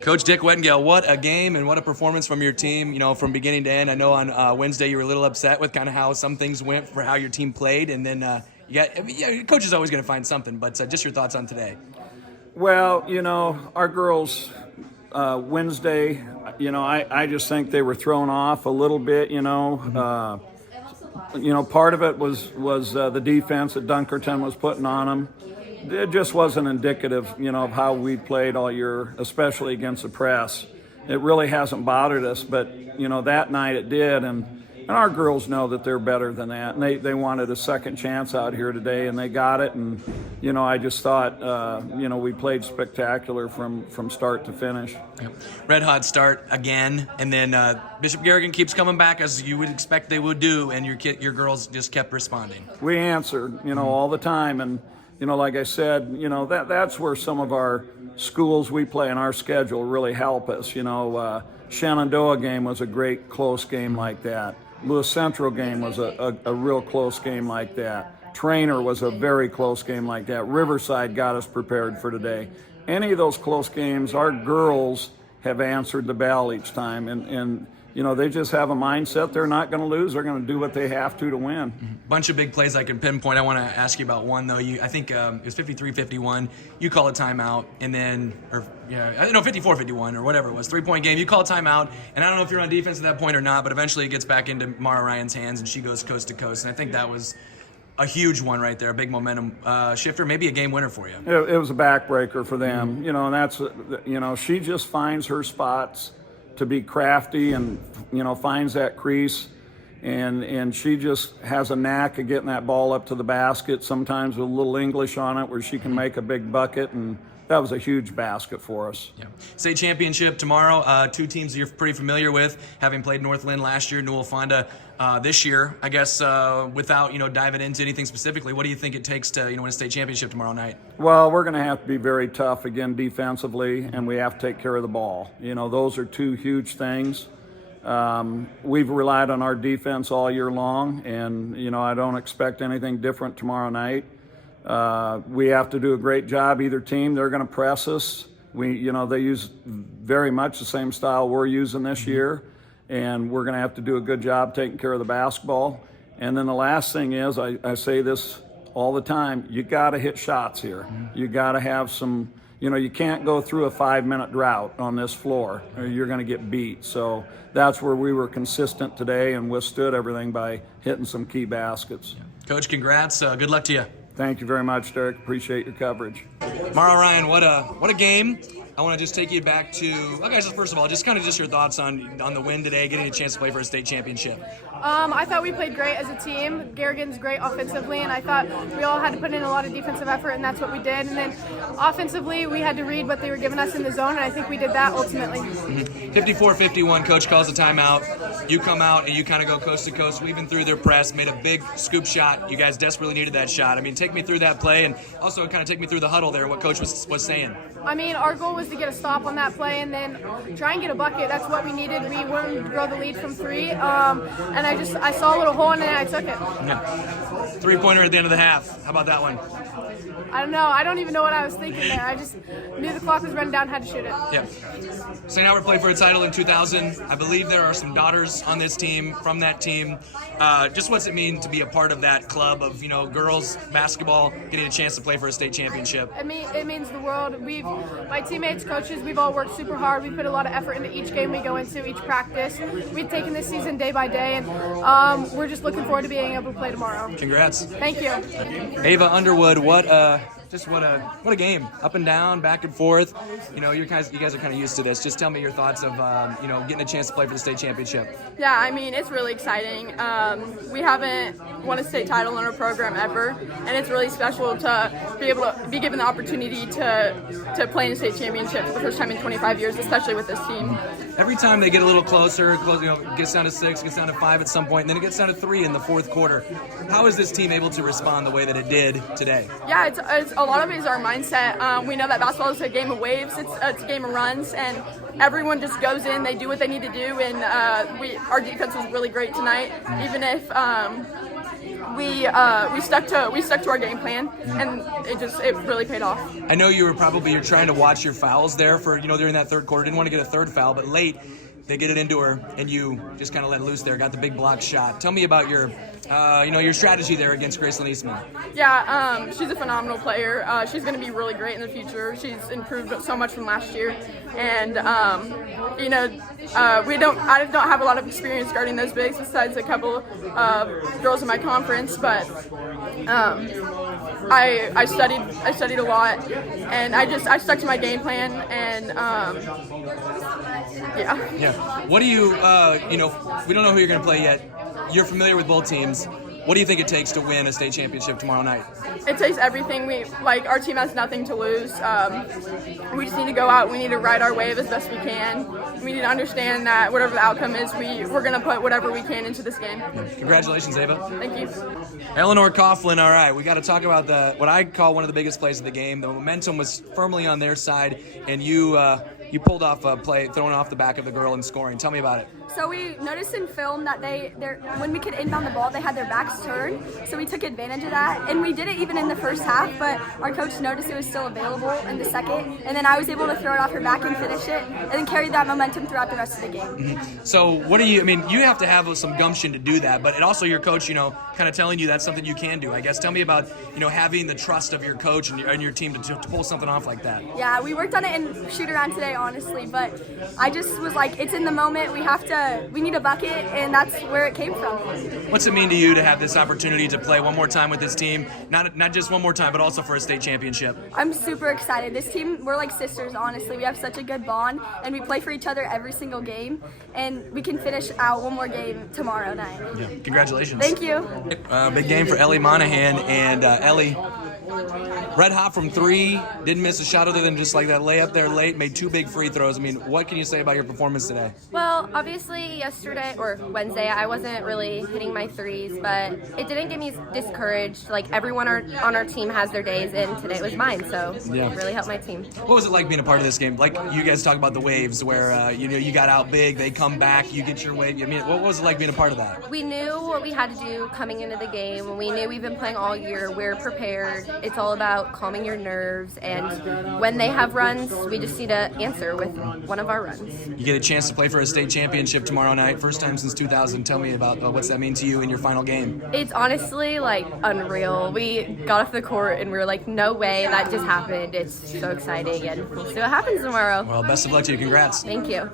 Coach Dick Wettengale, what a game and what a performance from your team, from beginning to end. I know on Wednesday you were a little upset with kind of how some things went for how your team played, and then coach is always going to find something, but just your thoughts on today. Well, our girls Wednesday, I just think they were thrown off a little bit, part of it was the defense that Dunkerton was putting on them. It just wasn't indicative, of how we played all year, especially against the press. It really hasn't bothered us, but, that night it did, and our girls know that they're better than that, and they wanted a second chance out here today, and they got it, and, I just thought, we played spectacular from start to finish. Yep. Red hot start again, and then Bishop Garrigan keeps coming back as you would expect they would do, and your girls just kept responding. We answered, all the time, and like I said, that's where some of our schools we play in our schedule really help us. Shenandoah game was a great close game like that. Lewis Central game was a real close game like that. Trainer was a very close game like that. Riverside got us prepared for today. Any of those close games, our girls have answered the bell each time, and they just have a mindset they're not going to lose. They're going to do what they have to win. Bunch of big plays I can pinpoint. I want to ask you about one, though. I think it was 53-51. You call a timeout, and then, 54-51 or whatever it was, 3-point game. You call a timeout, and I don't know if you're on defense at that point or not, but eventually it gets back into Mara Ryan's hands, and she goes coast to coast. And I think that was a huge one right there, a big momentum shifter, maybe a game winner for you. It was a backbreaker for them, and that's, she just finds her spots to be crafty and, finds that crease. And she just has a knack of getting that ball up to the basket, sometimes with a little English on it where she can make a big bucket, and that was a huge basket for us. Yeah. State championship tomorrow, two teams you're pretty familiar with, having played Northland last year, Newell Fonda this year. I guess without diving into anything specifically, what do you think it takes to win a state championship tomorrow night? Well, we're going to have to be very tough again defensively, and we have to take care of the ball. Those are two huge things. We've relied on our defense all year long, and I don't expect anything different tomorrow night. We have to do a great job. Either team, they're going to press us. They use very much the same style we're using this year, and we're going to have to do a good job taking care of the basketball. And then the last thing is, I say this all the time, you got to hit shots here. You got to have some. You can't go through a 5-minute drought on this floor, or you're going to get beat. So that's where we were consistent today and withstood everything by hitting some key baskets. Coach, congrats. Good luck to you. Thank you very much, Derek. Appreciate your coverage. Mara Ryan, what a game. I want to just take you back to, first of all, just your thoughts on the win today, getting a chance to play for a state championship. I thought we played great as a team. Garrigan's great offensively, and I thought we all had to put in a lot of defensive effort, and that's what we did. And then offensively, we had to read what they were giving us in the zone, and I think we did that ultimately. 54-51, coach calls a timeout. You come out and you kind of go coast to coast, weaving through their press, made a big scoop shot. You guys desperately needed that shot. Take me through that play, and also kind of take me through the huddle there, what coach was saying. Our goal was to get a stop on that play and then try and get a bucket. That's what we needed. We wanted to grow the lead from three, and I saw a little hole in it and I took it. Yeah. 3-pointer at the end of the half. How about that one? I don't know. I don't even know what I was thinking there. I just knew the clock was running down, had to shoot it. Yeah. St. Albert played for a title in 2000. I believe there are some daughters on this team, from that team. Just what's it mean to be a part of that club of, girls basketball, getting a chance to play for a state championship? It means the world. My teammates, coaches, we've all worked super hard. We put a lot of effort into each game we go into, each practice. We've taken this season day by day, and we're just looking forward to being able to play tomorrow. Congrats. Thank you. Ava Underwood, what a game, up and down, back and forth. You guys are kind of used to this. Just tell me your thoughts of getting a chance to play for the state championship. Yeah, it's really exciting. We haven't won a state title in our program ever, and it's really special to be able to be given the opportunity to play in a state championship for the first time in 25 years, especially with this team. Every time they get a little closer, it gets down to 6, gets down to 5 at some point, and then it gets down to 3 in the fourth quarter. How is this team able to respond the way that it did today? Yeah, it's a lot of it is our mindset. We know that basketball is a game of waves. It's a game of runs, and everyone just goes in. They do what they need to do, and our defense was really great tonight. Even if we stuck to our game plan, and it really paid off. I know you're trying to watch your fouls there for during that third quarter. Didn't want to get a third foul, but late they get it into her, and you just kind of let loose there. Got the big block shot. Tell me about your strategy there against Graceland Eastman. Yeah, she's a phenomenal player. She's going to be really great in the future. She's improved so much from last year, and I don't have a lot of experience guarding those bigs besides a couple girls in my conference, but I studied a lot, and I stuck to my game plan, and yeah. Yeah. What do you we don't know who you're going to play yet. You're familiar with both teams. What do you think it takes to win a state championship tomorrow night? It takes everything. Our team has nothing to lose. We just need to go out. We need to ride our wave as best we can. We need to understand that whatever the outcome is, we're going to put whatever we can into this game. Congratulations, Ava. Thank you. Eleanor Coughlin, all right, we got to talk about what I call one of the biggest plays of the game. The momentum was firmly on their side, and you pulled off a play, throwing off the back of the girl and scoring. Tell me about it. So we noticed in film that when we could inbound the ball, they had their backs turned. So we took advantage of that, and we did it even in the first half. But our coach noticed it was still available in the second, and then I was able to throw it off her back and finish it, and then carry that momentum throughout the rest of the game. Mm-hmm. So you have to have some gumption to do that, but it also your coach, kind of telling you that's something you can do. I guess tell me about having the trust of your coach and your team to pull something off like that. Yeah, we worked on it in shoot around today, honestly, but I just was like, it's in the moment. We need a bucket, and that's where it came from. What's it mean to you to have this opportunity to play one more time with this team? Not just one more time, but also for a state championship. I'm super excited. This team, we're like sisters, honestly. We have such a good bond, and we play for each other every single game, and we can finish out one more game tomorrow night. Yeah. Congratulations. Thank you. Big game for Ellie Monahan, and Ellie, red hot from three, didn't miss a shot other than just like that layup there late, made 2 big free throws. I mean, what can you say about your performance today? Well, obviously yesterday or Wednesday I wasn't really hitting my threes, but it didn't get me discouraged. Like everyone on our team has their days, and today was mine, so it really helped my team. What was it like being a part of this game? Like you guys talk about the waves where you got out big, they come back, you get your wave. I mean, what was it like being a part of that? We knew what we had to do coming into the game. We knew we've been playing all year. We're prepared. It's all about calming your nerves, and when they have runs, we just need to answer with one of our runs. You get a chance to play for a state championship tomorrow night, first time since 2000. Tell me about what's that mean to you in your final game? It's honestly like unreal. We got off the court and we were like, no way, that just happened. It's so exciting, and we'll see what happens tomorrow. Well, best of luck to you. Congrats. Thank you.